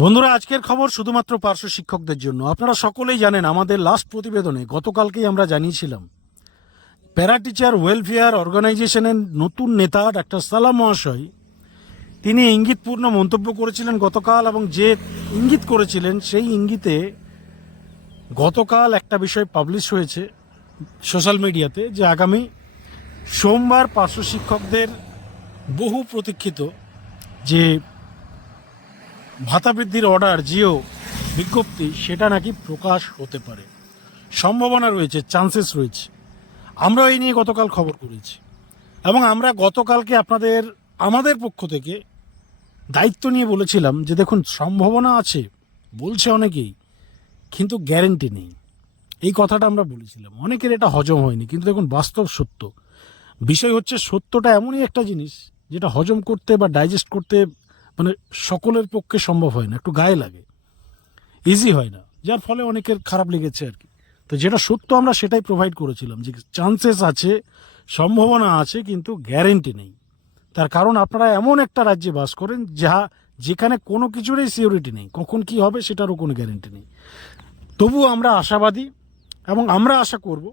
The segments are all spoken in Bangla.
বন্ধুরা, আজকের খবর শুধুমাত্র পার্শ্ব শিক্ষকদের জন্য। আপনারা সকলেই জানেন, আমাদের লাস্ট প্রতিবেদনে গতকালকেই আমরা জানিয়েছিলাম প্যারা টিচার ওয়েলফেয়ার অর্গানাইজেশনের নতুন নেতা ডাক্তার সালাম মহাশয়, তিনি ইঙ্গিতপূর্ণ মন্তব্য করেছিলেন গতকাল এবং যে ইঙ্গিত করেছিলেন সেই ইঙ্গিতে গতকাল একটা বিষয় পাবলিশ হয়েছে সোশ্যাল মিডিয়াতে যে আগামী সোমবার পার্শ্ব শিক্ষকদের বহু প্রতীক্ষিত যে ভাতা বৃদ্ধির অর্ডার জিও বিজ্ঞপ্তি, সেটা নাকি প্রকাশ হতে পারে। সম্ভাবনা রয়েছে চান্সেস রয়েছে। আমরা এই নিয়ে গতকাল খবর করেছি। এবং আমরা গতকালকে আপনাদের, আমাদের পক্ষ থেকে দায়িত্ব নিয়ে বলেছিলাম যে, দেখুন, সম্ভাবনা আছে, বলছে অনেকেই, কিন্তু গ্যারেন্টি নেই। এই কথাটা আমরা বলেছিলাম। অনেকের এটা হজম হয়নি, কিন্তু দেখুন, বাস্তব সত্য। বিষয় হচ্ছে, সত্যটা এমনই একটা জিনিস, যেটা হজম করতে বা ডাইজেস্ট করতে মানে সকলের পক্ষে সম্ভব হয় না, একটু গায়ে লাগে। ইজি হয় না, যার ফলে অনেকের খারাপ লেগেছে আর কি। তো যেটা সত্য আমরা সেটাই প্রোভাইড করেছিলাম যে চান্সেস আছে, সম্ভাবনা আছে, কিন্তু গ্যারেন্টি নেই। তার কারণ আপনারা এমন একটা রাজ্যে বাস করেন যা যেখানে কোনো কিছুরই সিওরিটি নেই, কখন কি হবে সেটারও কোনো গ্যারেন্টি নেই। তবুও আমরা আশাবাদী এবং আমরা আশা করব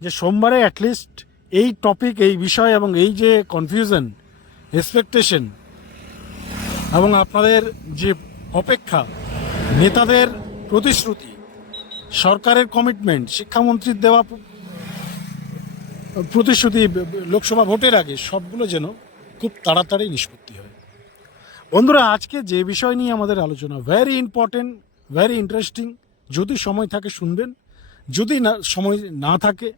যে সোমবারে অ্যাটলিস্ট এই টপিক এই বিষয় এবং এই যে কনফিউশন এক্সপেকটেশন এবং আপনাদের যে অপেক্ষা, নেতাদের প্রতিশ্রুতি, সরকারের কমিটমেন্ট শিক্ষামন্ত্রীর দেওয়া প্রতিশ্রুতি লোকসভা ভোটের আগে সবগুলো যেন খুব তাড়াতাড়ি নিষ্পত্তি হয়। বন্ধুরা, আজকে যে বিষয় নিয়ে আমাদের আলোচনা ভেরি ইম্পর্টেন্ট ভেরি ইন্টারেস্টিং যদি সময় থাকে শুনবেন, যদি না, সময় না থাকে,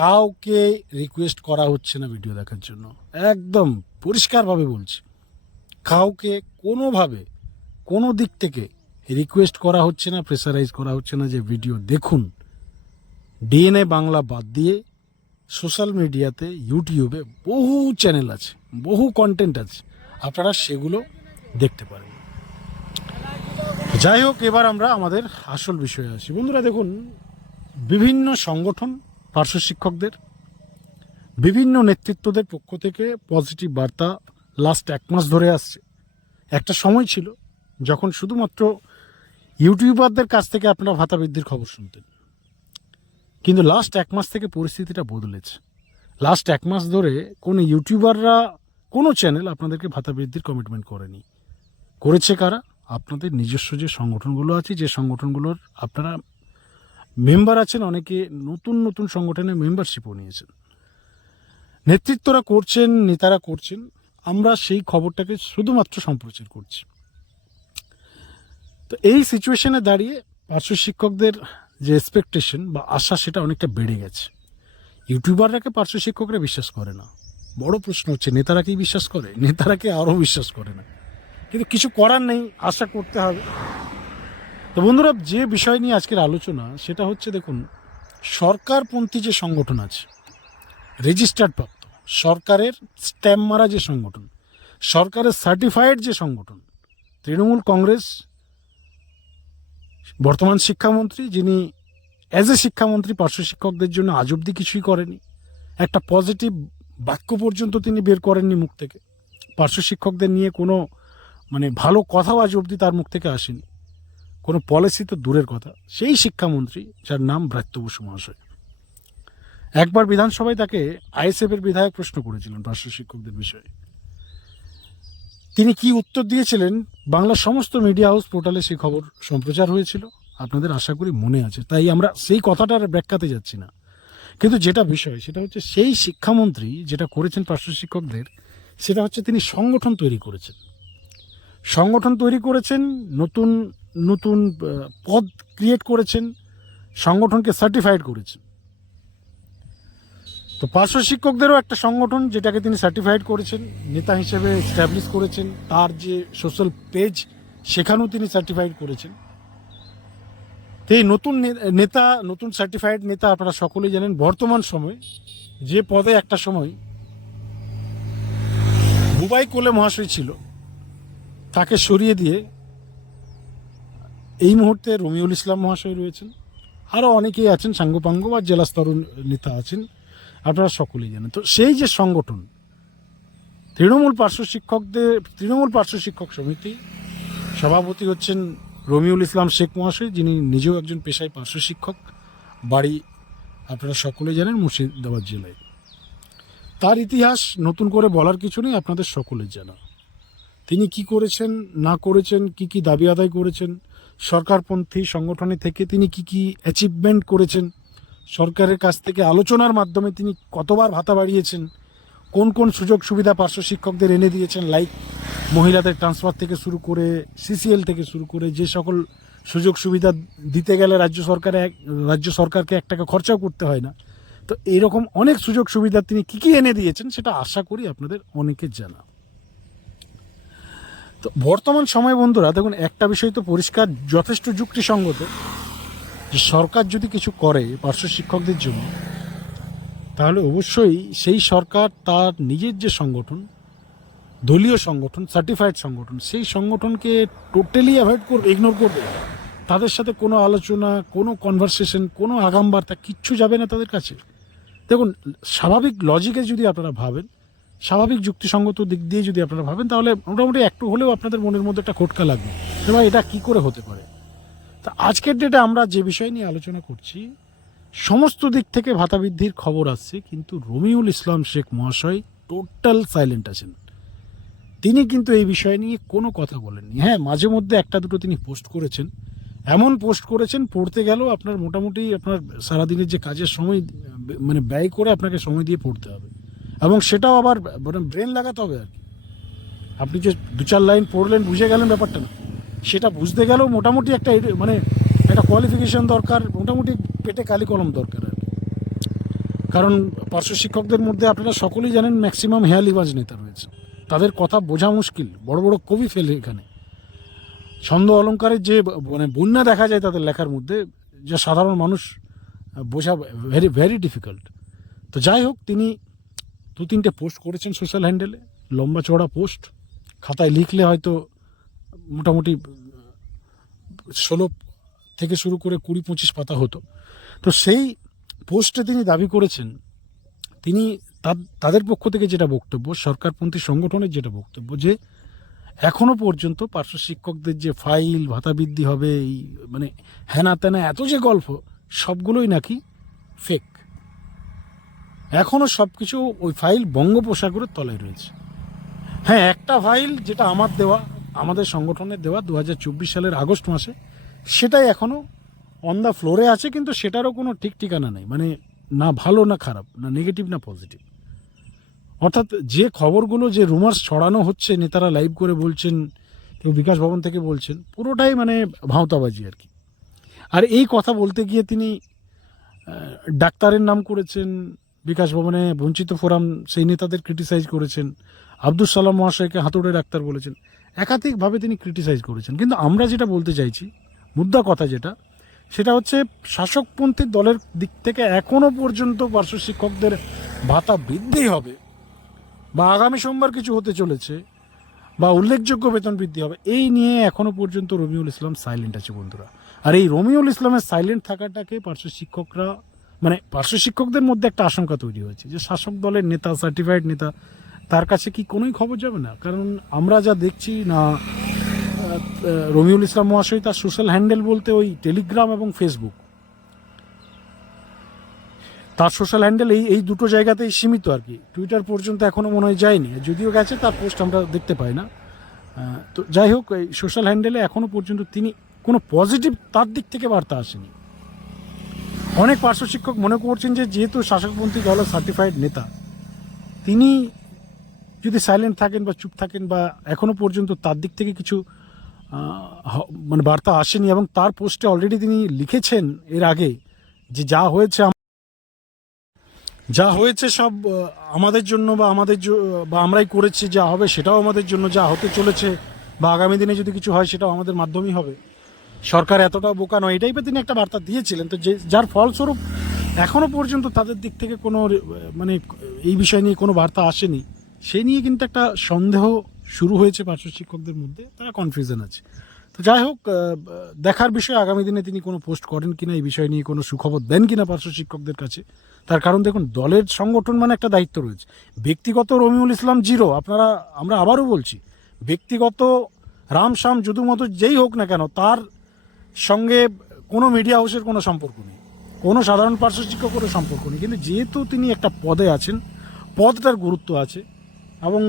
কাউকে রিকোয়েস্ট করা হচ্ছে না ভিডিও দেখার জন্য। একদম পরিষ্কারভাবে বলছি। কাউকে কোনোভাবে কোনো দিক থেকে রিকোয়েস্ট করা হচ্ছে না প্রেসারাইজ করা হচ্ছে না যে ভিডিও দেখুন। ডিএনএ বাংলা বাদ দিয়ে সোশ্যাল মিডিয়াতে ইউটিউবে বহু চ্যানেল আছে, বহু কন্টেন্ট আছে। আপনারা সেগুলো দেখতে পারেন। যাই হোক, এবার আমরা আমাদের আসল বিষয়ে আসি। বন্ধুরা, দেখুন, বিভিন্ন সংগঠন, পার্শ্ব শিক্ষকদের, বিভিন্ন নেতৃত্বদের পক্ষ থেকে পজিটিভ বার্তা লাস্ট এক মাস ধরে আসছে। একটা সময় ছিল যখন শুধুমাত্র ইউটিউবারদের কাছ থেকে আপনারা ভাতা বৃদ্ধির খবর শুনতেন। কিন্তু লাস্ট এক মাস থেকে পরিস্থিতিটা বদলেছে। লাস্ট এক মাস ধরে কোনো ইউটিউবাররা কোনো চ্যানেল আপনাদেরকে ভাতা বৃদ্ধির কমিটমেন্ট করেনি। করেছে কারা? আপনাদের নিজস্ব যে সংগঠনগুলো আছে, যে সংগঠনগুলোর আপনারা মেম্বার আছেন, অনেকে নতুন নতুন সংগঠনে মেম্বারশিপও নিয়েছেন। নেতৃত্বরা করছেন, নেতারা করছেন আমরা সেই খবরটাকে শুধুমাত্র সম্প্রচার করছি। তো এই সিচুয়েশনে দাঁড়িয়ে পার্শ্ব শিক্ষকদের যে এক্সপেকটেশন বা আশা সেটা অনেকটা বেড়ে গেছে। ইউটিউবাররাকে পার্শ্ব শিক্ষকরা বিশ্বাস করে না। বড় প্রশ্ন হচ্ছে, নেতারা কি বিশ্বাস করে? নেতারা কি আরও বিশ্বাস করে না? কিন্তু কিছু করার নেই, আশা করতে হবে। তো বন্ধুরা, যে বিষয় নিয়ে আজকের আলোচনা, সেটা হচ্ছে দেখুন, সরকারপন্থী যে সংগঠন আছে রেজিস্টার্ড প্রাপ্ত সরকারের স্ট্যাম্প মারা যে সংগঠন, সরকারের সার্টিফাইড যে সংগঠন, তৃণমূল কংগ্রেস, বর্তমান শিক্ষামন্ত্রী, যিনি অ্যাজ এ শিক্ষামন্ত্রী, পার্শ্ব শিক্ষকদের জন্য আজ অব্দি কিছুই করেনি একটা পজিটিভ বাক্য পর্যন্ত তিনি বের করেননি মুখ থেকে। পার্শ্ব শিক্ষকদের নিয়ে কোনো মানে ভালো কথাও আজ অবধি তার মুখ থেকে আসেনি। কোনো পলিসি তো দূরের কথা। সেই শিক্ষামন্ত্রী, যার নাম ব্রাত্য বসু মহাশয়। একবার বিধানসভায় তাকে আইএসএফের বিধায়ক প্রশ্ন করেছিলেন পার্শ্ব শিক্ষকদের বিষয়ে। তিনি কি উত্তর দিয়েছিলেন? বাংলার সমস্ত মিডিয়া হাউস পোর্টালে সেই খবর সম্প্রচার হয়েছিল। আপনাদের আশা করি মনে আছে। তাই আমরা সেই কথাটার ব্যাখ্যাতে যাচ্ছি না। কিন্তু যেটা বিষয়, সেটা হচ্ছে সেই শিক্ষামন্ত্রী যেটা করেছেন পার্শ্ব শিক্ষকদের, সেটা হচ্ছে তিনি সংগঠন তৈরি করেছেন। সংগঠন তৈরি করেছেন, নতুন নতুন পদ ক্রিয়েট করেছেন, সংগঠনকে সার্টিফাইড করেছেন। তো পার্শ্ব শিক্ষকদেরও একটা সংগঠন যেটাকে তিনি সার্টিফাইড করেছেন, নেতা হিসেবে স্ট্যাবলিশ করেছেন, তার যে সোশ্যাল পেজ সেখানেও তিনি সার্টিফাইড করেছেন। তো এই নতুন নেতা, নতুন সার্টিফাইড নেতা আপনারা সকলেই জানেন, বর্তমান সময় যে পদে একটা সময় বুবাই কোলে মহাশয় ছিল, তাকে সরিয়ে দিয়ে এই মুহূর্তে রমিউল ইসলাম মহাশয় রয়েছেন। আরও অনেকেই আছেন, সাঙ্গপাঙ্গ বা জেলা স্তর নেতা আছেন। আপনারা সকলেই জানেন। তো সেই যে সংগঠন, তৃণমূল পার্শ্ব শিক্ষকদের, তৃণমূল পার্শ্ব শিক্ষক সমিতি সভাপতি হচ্ছেন রমিউল ইসলাম শেখ মহাশয়, যিনি নিজেও একজন পেশায় পার্শ্ব শিক্ষক। বাড়ি আপনারা সকলে জানেন মুর্শিদাবাদ জেলায়। তার ইতিহাস নতুন করে বলার কিছু নেই, আপনাদের সকলের জানা। তিনি কি করেছেন, না করেছেন, কি কি দাবি আদায় করেছেন, সরকারপন্থী সংগঠনে থেকে তিনি কি কি অ্যাচিভমেন্ট করেছেন সরকারের কাছ থেকে আলোচনার মাধ্যমে তিনি কতবার ভাতা বাড়িয়েছেন, কোন কোন সুযোগ সুবিধা পার্শ্ব শিক্ষকদের এনে দিয়েছেন লাইক মহিলাদের ট্রান্সফার থেকে শুরু করে সিসিএল থেকে শুরু করে যে সকল সুযোগ সুবিধা দিতে গেলে রাজ্য সরকারে রাজ্য সরকারকে এক টাকা খরচাও করতে হয় না। তো এইরকম অনেক সুযোগ সুবিধা তিনি কী কী এনে দিয়েছেন সেটা আশা করি আপনাদের অনেকের জানা। তো বর্তমান সময় বন্ধুরা, দেখুন একটা বিষয় তো পরিষ্কার, যথেষ্ট যুক্তিসঙ্গত। যে সরকার যদি কিছু করে পার্শ্ব শিক্ষকদের জন্য, তাহলে অবশ্যই সেই সরকার তার নিজের যে সংগঠন, দলীয় সংগঠন সার্টিফাইড সংগঠন, সেই সংগঠনকে টোটালি অ্যাভয়েড করবে ইগনোর করবে। তাদের সাথে কোনো আলোচনা, কোনো কনভারসেশন কোনো আগাম বার্তা কিচ্ছু যাবে না তাদের কাছে। দেখুন, স্বাভাবিক লজিকে যদি আপনারা ভাবেন, স্বাভাবিক যুক্তিসঙ্গত দিক দিয়ে যদি আপনারা ভাবেন, তাহলে মোটামুটি একটু হলেও আপনাদের মনের মধ্যে একটা খটকা লাগবে এবার এটা কি করে হতে পারে? তা আজকের ডেটে আমরা যে বিষয় নিয়ে আলোচনা করছি, সমস্ত দিক থেকে ভাতা বৃদ্ধির খবর আসছে, কিন্তু রমিউল ইসলাম শেখ মহাশয় টোটাল সাইলেন্ট আছেন। তিনি কিন্তু এই বিষয় নিয়ে কোনো কথা বলেননি। হ্যাঁ মাঝে মধ্যে একটা দুটো তিনি পোস্ট করেছেন। এমন পোস্ট করেছেন, পড়তে গেলেও আপনার মোটামুটি আপনার সারাদিনের যে কাজের সময় মানে ব্যয় করে আপনাকে সময় দিয়ে পড়তে হবে। এবং সেটাও আবার মানে ব্রেন লাগাতে হবে আর কি। আপনি যে দু চার লাইন পড়লেন, বুঝে গেলেন ব্যাপারটা না। সেটা বুঝতে গেলেও মোটামুটি একটা মানে একটা কোয়ালিফিকেশান দরকার, মোটামুটি পেটে কালি কলম দরকার আর কারণ পার্শ্ব শিক্ষকদের মধ্যে আপনারা সকলেই জানেন ম্যাক্সিমাম হেয়ালিবাজ নেতা রয়েছে। তাদের কথা বোঝা মুশকিল, বড় বড় কবি ফেলে এখানে। ছন্দ অলঙ্কারের যে মানে বন্যা দেখা যায় তাদের লেখার মধ্যে, যা সাধারণ মানুষ বোঝা ভেরি ভেরি ডিফিকাল্ট তো যাই হোক, তিনি দু তিনটে পোস্ট করেছেন সোশ্যাল হ্যান্ডেলে লম্বা চড়া পোস্ট খাতায় লিখলে হয়তো মোটামুটি ষোলো থেকে শুরু করে কুড়ি পঁচিশ পাতা হতো। তো সেই পোস্টে তিনি দাবি করেছেন, তিনি তাদ- তাদের পক্ষ থেকে যেটা বক্তব্য, সরকারপন্থী সংগঠনের যেটা বক্তব্য যে এখনও পর্যন্ত পার্শ্ব শিক্ষকদের যে ফাইল, ভাতা বৃদ্ধি হবে, এই মানে হ্যানা ত্যানা এত যে গল্প, সবগুলোই নাকি ফেক এখনও সব কিছু ওই ফাইল বঙ্গোপসাগরের তলায় রয়েছে। হ্যাঁ একটা ফাইল যেটা আমার দেওয়া আমাদের সংগঠনের দেওয়া দু হাজার চব্বিশ সালের আগস্ট মাসে, সেটাই এখনও অন দ্য ফ্লোরে আছে, কিন্তু সেটারও কোনো ঠিক ঠিকানা নেই। মানে না ভালো, না খারাপ, না নেগেটিভ না পজিটিভ অর্থাৎ যে খবরগুলো, যে রুমার্স ছড়ানো হচ্ছে, নেতারা লাইভ করে বলছেন, কেউ বিকাশ ভবন থেকে বলছেন, পুরোটাই মানে ভাঁওতাবাজি আর কি। আর এই কথা বলতে গিয়ে তিনি ডাক্তারের নাম করেছেন, বিকাশ ভবনে বঞ্চিত ফোরাম সেই নেতাদের ক্রিটিসাইজ করেছেন আব্দুল সালাম মহাশয়কে হাতুড়ে ডাক্তার বলেছেন। একাধিকভাবে তিনি ক্রিটিসাইজ করেছেন। কিন্তু আমরা যেটা বলতে চাইছি, মুদ্রা কথা যেটা, সেটা হচ্ছে শাসকপন্থী দলের দিক থেকে এখনও পর্যন্ত পার্শ্ব শিক্ষকদের ভাতা বৃদ্ধি হবে বা আগামী সোমবার কিছু হতে চলেছে বা উল্লেখযোগ্য বেতন বৃদ্ধি হবে, এই নিয়ে এখনও পর্যন্ত রবিউল ইসলাম সাইলেন্ট আছে বন্ধুরা। আর এই রমিউল ইসলামের সাইলেন্ট থাকাটাকে পার্শ্ব শিক্ষকরা মানে পার্শ্ব শিক্ষকদের মধ্যে একটা আশঙ্কা তৈরি হয়েছে যে শাসক দলের নেতা সার্টিফাইড নেতা তার কাছে কি কোনোই খবর যাবে না? কারণ আমরা যা দেখছি না আহ, ইসলাম মহাশয় তার সোশ্যাল হ্যান্ডেল বলতে ওই টেলিগ্রাম এবং ফেসবুক তার সোশ্যাল হ্যান্ডেল এই এই দুটো জায়গাতেই সীমিত আর কি। টুইটার পর্যন্ত এখনও মনে হয় যায়নি। যদিও গেছে তার পোস্ট আমরা দেখতে পাই না। তো যাই হোক এই সোশ্যাল হ্যান্ডেলে এখনও পর্যন্ত তিনি কোনো পজিটিভ তার দিক থেকে বার্তা আসেনি। অনেক পার্শ্ব শিক্ষক মনে করছেন যে যেহেতু শাসকপন্থী দলের সার্টিফাইড নেতা তিনি যদি সাইলেন্ট থাকেন বা চুপ থাকেন বা এখনও পর্যন্ত তার দিক থেকে কিছু মানে বার্তা আসেনি এবং তার পোস্টে অলরেডি তিনি লিখেছেন এর আগে যে যা হয়েছে যা হয়েছে সব আমাদের জন্য বা আমাদের বা আমরাই করেছি যা হবে সেটাও আমাদের জন্য যা হতে চলেছে বা আগামী দিনে যদি কিছু হয় সেটাও আমাদের মাধ্যমেই হবে। সরকার এতটাও বোকা নয় এই টাইপের তিনি একটা বার্তা দিয়েছিলেন। তো যে, যার ফলস্বরূপ এখনও পর্যন্ত তাদের দিক থেকে কোনো মানে এই বিষয় নিয়ে কোনো বার্তা আসেনি। সেই নিয়ে কিন্তু একটা সন্দেহ শুরু হয়েছে পার্শ্ব শিক্ষকদের মধ্যে, তারা কনফিউশন আছে। তো যাই হোক দেখার বিষয় আগামী দিনে তিনি কোনো পোস্ট করেন কিনা, এই বিষয় নিয়ে কোনো সুখবর দেন কিনা পার্শ্ব শিক্ষকদের কাছে, তার কারণ দেখুন, দলের সংগঠন মানে একটা দায়িত্ব রয়েছে। ব্যক্তিগত রমিউল ইসলাম জিরো, আপনারা, আমরা আবারও বলছি, ব্যক্তিগত রাম শ্যাম যদু মতো যেই হোক না কেন, তার সঙ্গে কোনো মিডিয়া হাউসের কোনো সম্পর্ক নেই। কোনো সাধারণ পার্শ্ব শিক্ষকেরও সম্পর্ক নেই। কিন্তু যেহেতু তিনি একটা পদে আছেন, পদটার গুরুত্ব আছে এবং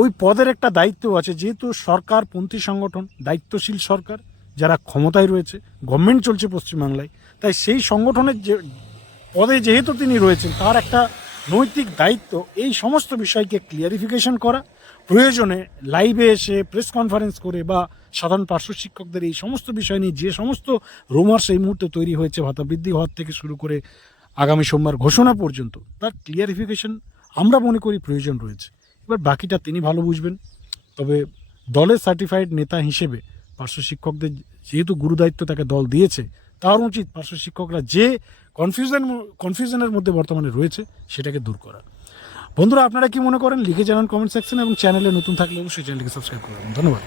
ওই পদের একটা দায়িত্ব আছে, যেহেতু সরকারপন্থী সংগঠন, দায়িত্বশীল সরকার, যারা ক্ষমতায় রয়েছে গভর্নমেন্ট চলছে পশ্চিমবাংলায়, তাই সেই সংগঠনের যে পদে যেহেতু তিনি রয়েছেন, তার একটা নৈতিক দায়িত্ব, এই সমস্ত বিষয়কে ক্লিয়ারিফিকেশন করা, প্রয়োজনে লাইভে এসে প্রেস কনফারেন্স করে বা সাধারণ পার্শ্ব শিক্ষকদের এই সমস্ত বিষয় নিয়ে যে সমস্ত রোমার্স এই মুহূর্তে তৈরি হয়েছে, ভাতা বৃদ্ধি হওয়ার থেকে শুরু করে আগামী সোমবার ঘোষণা পর্যন্ত, তার ক্লিয়ারিফিকেশন আমরা মনে করি প্রয়োজন রয়েছে। এবার বাকিটা তিনি ভালো বুঝবেন। তবে দলের সার্টিফাইড নেতা হিসেবে পার্শ্ব শিক্ষকদের যেহেতু গুরুদায়িত্ব তাকে দল দিয়েছে, তার উচিত পার্শ্ব শিক্ষকরা যে কনফিউশন কনফিউশনের মধ্যে বর্তমানে রয়েছে সেটাকে দূর করা বন্ধুরা, আপনারা কি মনে করেন? লিখে জানান কমেন্ট সেকশন এবং চ্যানেলে নতুন থাকলে অবশ্যই চ্যানেলকে সাবস্ক্রাইব করবেন ধন্যবাদ।